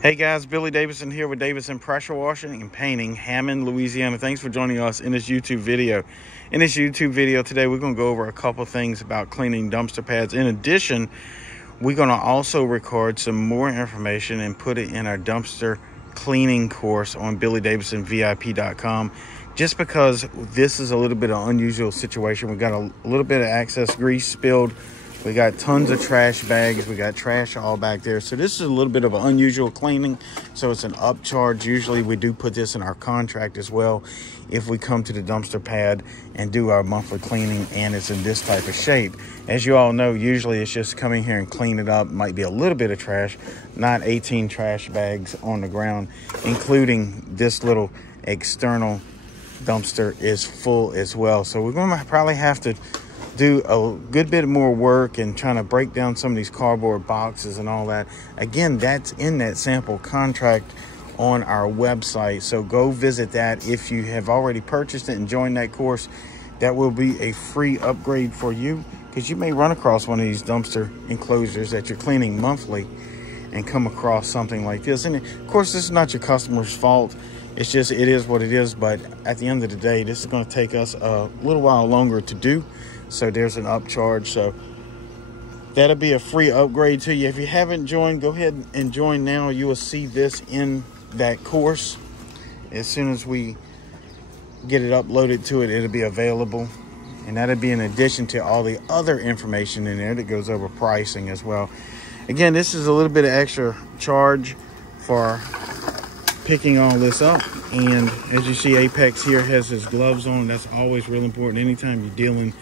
Hey guys, Billy Davison here with Davison Pressure Washing and Painting, Hammond, Louisiana. Thanks for joining us in this YouTube video. In this YouTube video today, we're going to go over a couple things about cleaning dumpster pads. In addition, we're going to also record some more information and put it in our dumpster cleaning course on BillyDavisonVIP.com. Just because this is a little bit of an unusual situation. We got a little bit of excess grease spilled. We got tons of trash bags. We got trash all back there. So this is a little bit of an unusual cleaning. So it's an upcharge. Usually we do put this in our contract as well if we come to the dumpster pad and do our monthly cleaning and it's in this type of shape. As you all know, usually it's just coming here and clean it up. Might be a little bit of trash, not 18 trash bags on the ground, including this little external dumpster is full as well. So we're going to probably have to do a good bit more work and trying to break down some of these cardboard boxes and all that. Again, that's in that sample contract on our website. So go visit that. If you have already purchased it and joined that course, that will be a free upgrade for you, because you may run across one of these dumpster enclosures that you're cleaning monthly and come across something like this. And of course, this is not your customer's fault. It's just, it is what it is. But at the end of the day, this is going to take us a little while longer to do. So there's an upcharge. So that'll be a free upgrade to you. If you haven't joined, go ahead and join now. You will see this in that course. As soon as we get it uploaded to it, it'll be available. And that'll be in addition to all the other information in there that goes over pricing as well. Again, this is a little bit of extra charge for picking all this up. And as you see, Apex here has his gloves on. That's always real important anytime you're dealing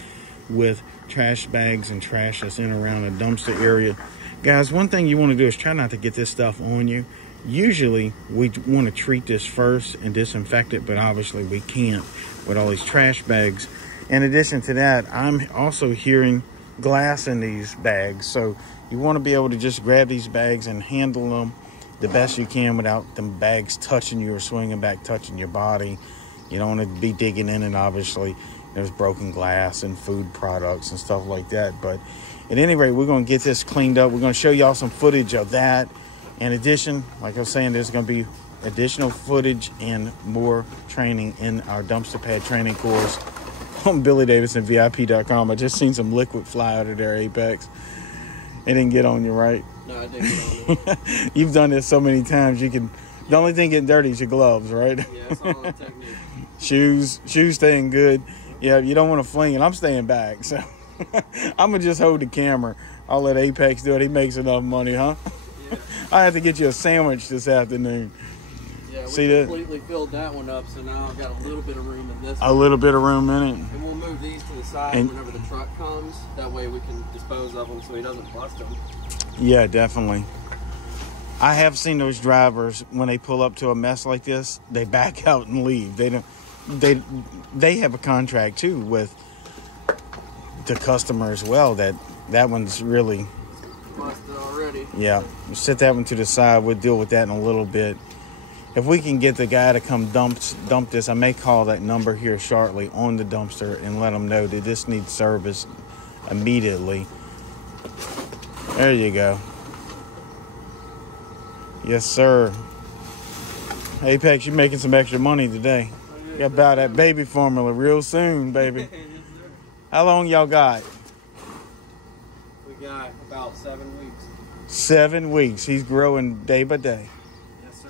with trash bags and trash that's in around a dumpster area. Guys, one thing you want to do is try not to get this stuff on you. Usually we want to treat this first and disinfect it, but obviously we can't with all these trash bags. In addition to that, I'm also hearing glass in these bags, so you want to be able to just grab these bags and handle them the best you can without them bags touching you or swinging back, touching your body. You don't want to be digging in, and obviously there's broken glass and food products and stuff like that. But at any rate, we're going to get this cleaned up. We're going to show y'all some footage of that. In addition, like I was saying, there's going to be additional footage and more training in our dumpster pad training course on BillyDavisonVIP.com. I just seen some liquid fly out of there, Apex. It didn't get on you, right? No, I didn't get on me. You've done this so many times. You can. The only thing getting dirty is your gloves, right? Yeah, that's all the technique. Shoes staying good. Yeah, you don't want to fling it. I'm staying back, so I'm gonna just hold the camera. I'll let Apex do it. He makes enough money, huh? Yeah. I have to get you a sandwich this afternoon. Yeah, we See that? completely filled that one up, so now I've got a little bit of room in this A one. little bit of room in it. And we'll move these to the side And whenever the truck comes. That way we can dispose of them so he doesn't bust them. yeah, definitely. I have seen those drivers, when they pull up to a mess like this, they back out and leave. They don't. They have a contract too with the customer as well. That one's really Busted already. yeah. Set that one to the side. We'll deal with that in a little bit. If we can get the guy to come dump this, I may call that number here shortly on the dumpster and let them know that this needs service immediately. There you go. Yes, sir. Apex, you're making some extra money today. You got to buy that baby formula real soon, baby. How long y'all got? We got about 7 weeks. 7 weeks. He's growing day by day. Yes, sir.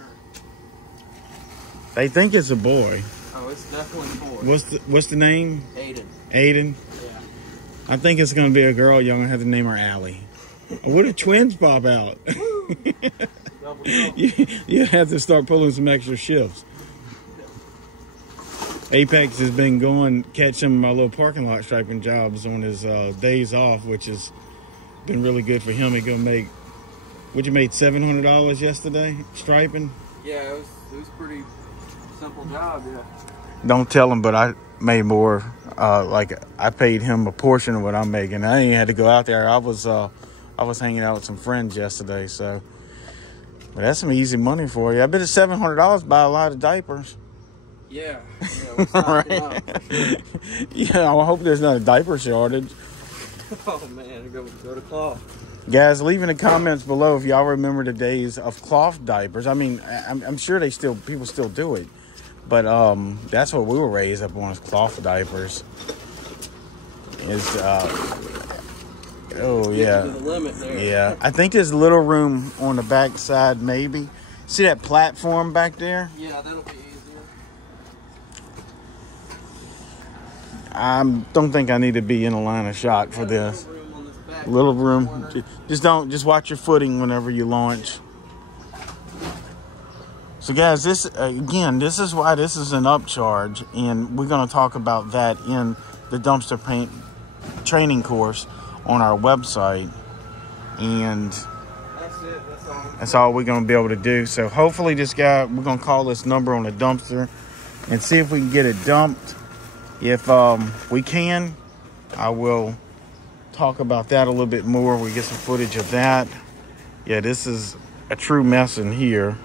They think it's a boy. Oh, it's definitely a boy. What's the name? Aiden. Aiden? Yeah. I think it's going to be a girl. You're going to have to name her Allie. What if twins pop out? Double. You have to start pulling some extra shifts. Apex has been going catch some of my little parking lot striping jobs on his days off, which has been really good for him. He gonna make, you made $700 yesterday striping? Yeah, it was pretty simple job, yeah. Don't tell him, but I made more. Like I paid him a portion of what I'm making. I ain't had to go out there. I was hanging out with some friends yesterday, so. But that's some easy money for you. I bet it's $700 buy a lot of diapers. Yeah, we're stocking up. Yeah, I hope there's not a diaper shortage. Oh man, go to cloth. Guys, leave in the comments below if y'all remember the days of cloth diapers. I mean, I'm sure people still do it. But that's what we were raised up on, is cloth diapers. Oh, yeah. To the limit there. Yeah. I think there's a little room on the back side, maybe. See that platform back there? Yeah, that'll be easier. I don't think I need to be in a line of shot for this. Room on this back Little room. corner. Just watch your footing whenever you launch. So guys, this is why this is an upcharge, and we're going to talk about that in the dumpster paint training course on our website. And That's it. that's all we're going to be able to do. So hopefully we're going to call this number on the dumpster and see if we can get it dumped. If we can, I will talk about that a little bit more. We get some footage of that. Yeah, this is a true mess in here.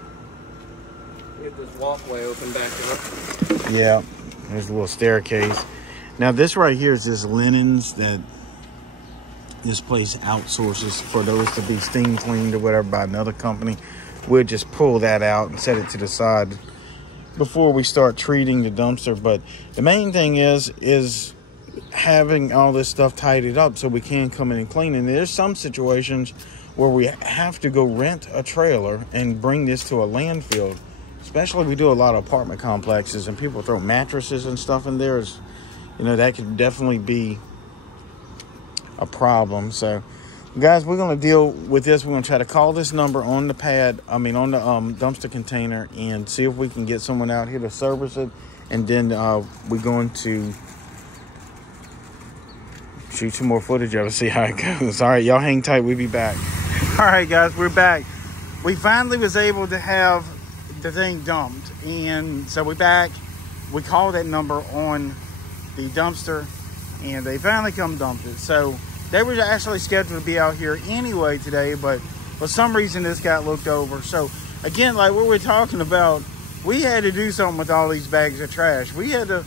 Get this walkway open back up. Yeah, there's a little staircase. Now this right here is just linens that this place outsources for those to be steam cleaned or whatever by another company. We'll just pull that out and set it to the side before we start treating the dumpster. But the main thing is having all this stuff tidied up so we can come in and clean. And there's some situations where we have to go rent a trailer and bring this to a landfill. Especially we do a lot of apartment complexes and people throw mattresses and stuff in there. That could definitely be a problem. So guys, we're going to deal with this. We're going to try to call this number on the on the dumpster container and see if we can get someone out here to service it. And then we're going to shoot some more footage of it, see how it goes. All right, y'all hang tight. We'll be back. All right, guys, we're back. We finally was able to have the thing dumped, and so we're back. We called that number on the dumpster, and they finally come dumped it. So they were actually scheduled to be out here anyway today, but for some reason this got looked over. So again, like what we're talking about, we had to do something with all these bags of trash. We had to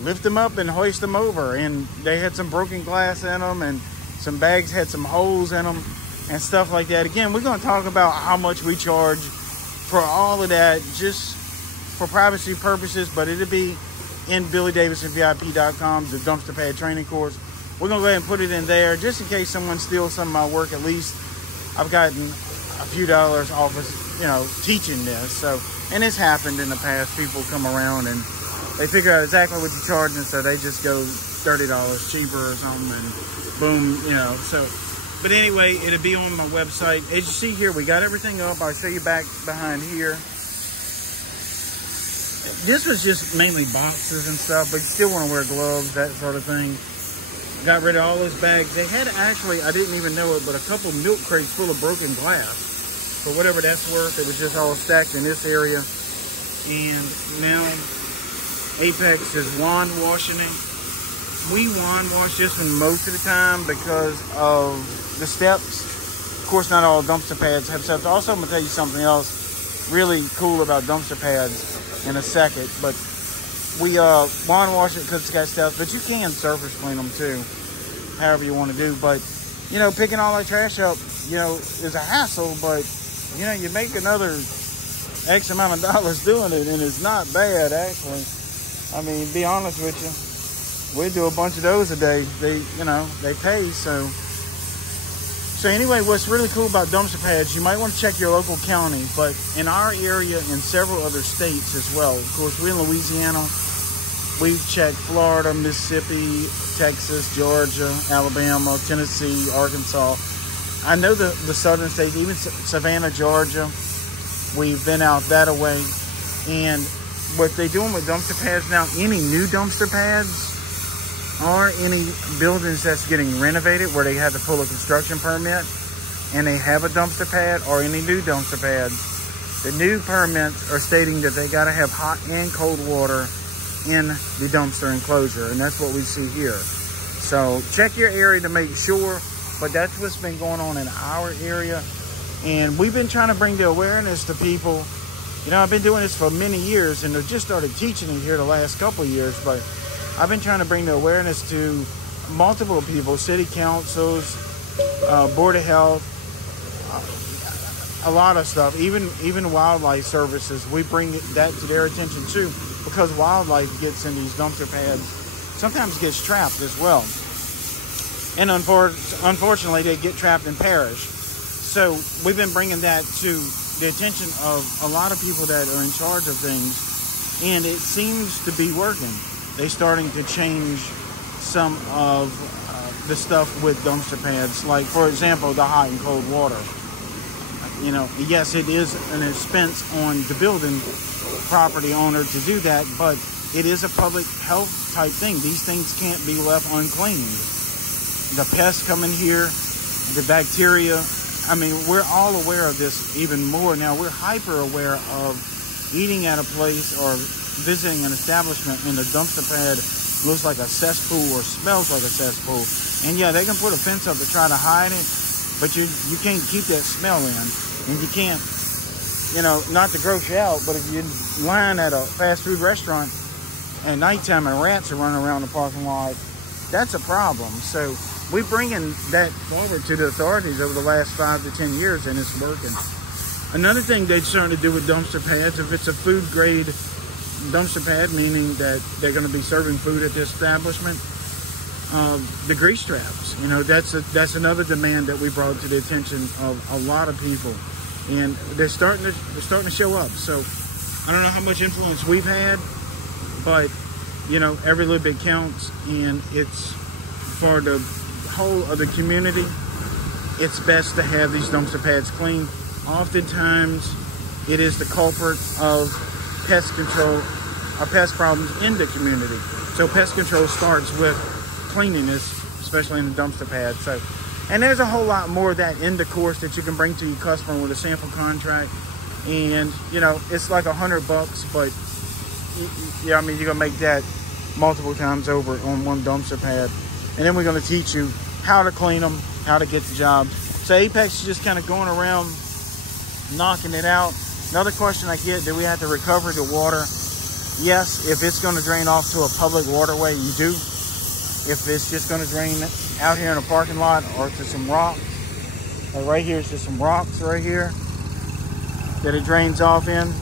lift them up and hoist them over, and they had some broken glass in them, and some bags had some holes in them and stuff like that. Again, we're going to talk about how much we charge for all of that, just for privacy purposes, but it'll be in BillyDavidsonVIP.com, the dumpster pad training course. We're going to go ahead and put it in there just in case someone steals some of my work. At least I've gotten a few dollars off of, teaching this. So, and it's happened in the past. People come around and they figure out exactly what you're charging, so they just go $30 cheaper or something, and boom, so. But anyway, it'll be on my website. As you see here, we got everything up. I'll show you back behind here. This was just mainly boxes and stuff, but you still want to wear gloves, that sort of thing. Got rid of all those bags. They had actually, I didn't even know it, but a couple milk crates full of broken glass. For whatever that's worth, it was just all stacked in this area. And now Apex is wand washing it. We wand wash this one most of the time because of the steps. Of course, not all dumpster pads have steps. Also, I'm going to tell you something else really cool about dumpster pads in a second. But we wand wash it because it's got steps, but you can surface clean them too, however you want to do. But, picking all that trash up, is a hassle, but, you make another X amount of dollars doing it, and it's not bad, actually. I mean, be honest with you, we do a bunch of those a day. They pay, so. So anyway, what's really cool about dumpster pads, you might want to check your local county, but in our area and several other states as well. Of course, we're in Louisiana. We've checked Florida, Mississippi, Texas, Georgia, Alabama, Tennessee, Arkansas. I know the southern states, even Savannah, Georgia. We've been out that way. And what they're doing with dumpster pads now, any new dumpster pads or any buildings that's getting renovated where they have to pull a construction permit and they have a dumpster pad, or any new dumpster pads, the new permits are stating that they got to have hot and cold water in the dumpster enclosure, and that's what we see here. So check your area to make sure, but that's what's been going on in our area. And we've been trying to bring the awareness to people. I've been doing this for many years, and I've just started teaching it here the last couple of years, but I've been trying to bring the awareness to multiple people, city councils, Board of Health, a lot of stuff. Even wildlife services, we bring that to their attention too, because wildlife gets in these dumpster pads, sometimes gets trapped as well. And unfortunately, they get trapped and perish. So we've been bringing that to the attention of a lot of people that are in charge of things, and it seems to be working. They're starting to change some of the stuff with dumpster pads, like, for example, the hot and cold water. You know, yes, it is an expense on the building property owner to do that, but it is a public health type thing. These things can't be left uncleaned. The pests come in here, the bacteria. I mean, we're all aware of this even more now. We're hyper aware of eating at a place or visiting an establishment and the dumpster pad looks like a cesspool or smells like a cesspool. And yeah, they can put a fence up to try to hide it, but you can't keep that smell in. And you can't, you know, not to gross you out, but if you line at a fast food restaurant at nighttime and rats are running around the parking lot, that's a problem. So we're bringing that forward to the authorities over the last 5 to 10 years, and it's working. Another thing they're starting to do with dumpster pads, if it's a food grade dumpster pad, meaning that they're going to be serving food at the establishment, the grease traps, you know, that's another demand that we brought to the attention of a lot of people, and they're starting to show up. So I don't know how much influence we've had, but you know, every little bit counts, and it's for the whole of the community. It's best to have these dumpster pads clean. Oftentimes, it is the culprit of pest control or pest problems in the community. So pest control starts with cleanliness, especially in the dumpster pad. So, and there's a whole lot more of that in the course that you can bring to your customer with a sample contract. And you know, it's like $100, but yeah, I mean, you're gonna make that multiple times over on one dumpster pad. And then we're gonna teach you how to clean them, how to get the job. So Apex is just kind of going around knocking it out. Another question I get, do we have to recover the water? Yes, if it's going to drain off to a public waterway, you do. If it's just going to drain out here in a parking lot or to some rocks, like right here, it's just some rocks right here that it drains off in,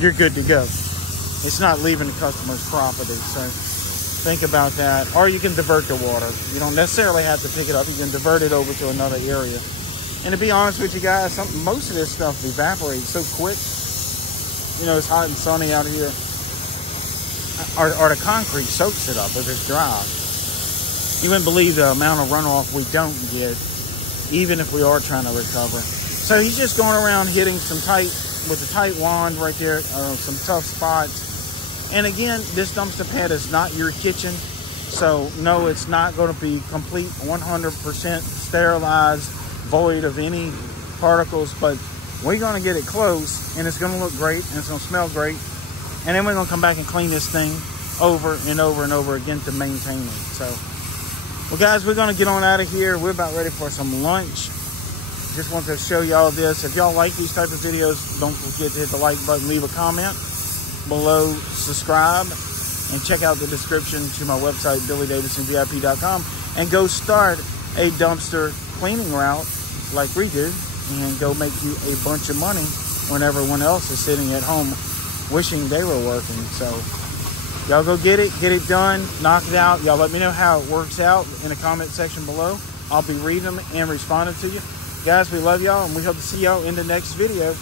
you're good to go. It's not leaving the customer's property, so think about that. Or you can divert the water. You don't necessarily have to pick it up. You can divert it over to another area. And to be honest with you guys, most of this stuff evaporates so quick. You know, it's hot and sunny out here. Or the concrete soaks it up if it's dry. You wouldn't believe the amount of runoff we don't get, even if we are trying to recover. So he's just going around hitting with a tight wand right there, some tough spots. And again, this dumpster pad is not your kitchen. So no, it's not going to be complete 100% sterilized, void of any particles, but we're going to get it close, and it's going to look great, and it's going to smell great. And then we're going to come back and clean this thing over and over and over again to maintain it. So, well guys, we're going to get on out of here. We're about ready for some lunch. Just want to show y'all this. If y'all like these type of videos, don't forget to hit the like button, leave a comment below, subscribe, and check out the description to my website, BillyDavidsonVIP.com, and go start a dumpster cleaning route like we do, and go make you a bunch of money when everyone else is sitting at home wishing they were working. So y'all go get it done, knock it out. Y'all let me know how it works out in the comment section below. I'll be reading them and responding to you. Guys, we love y'all, and we hope to see y'all in the next video.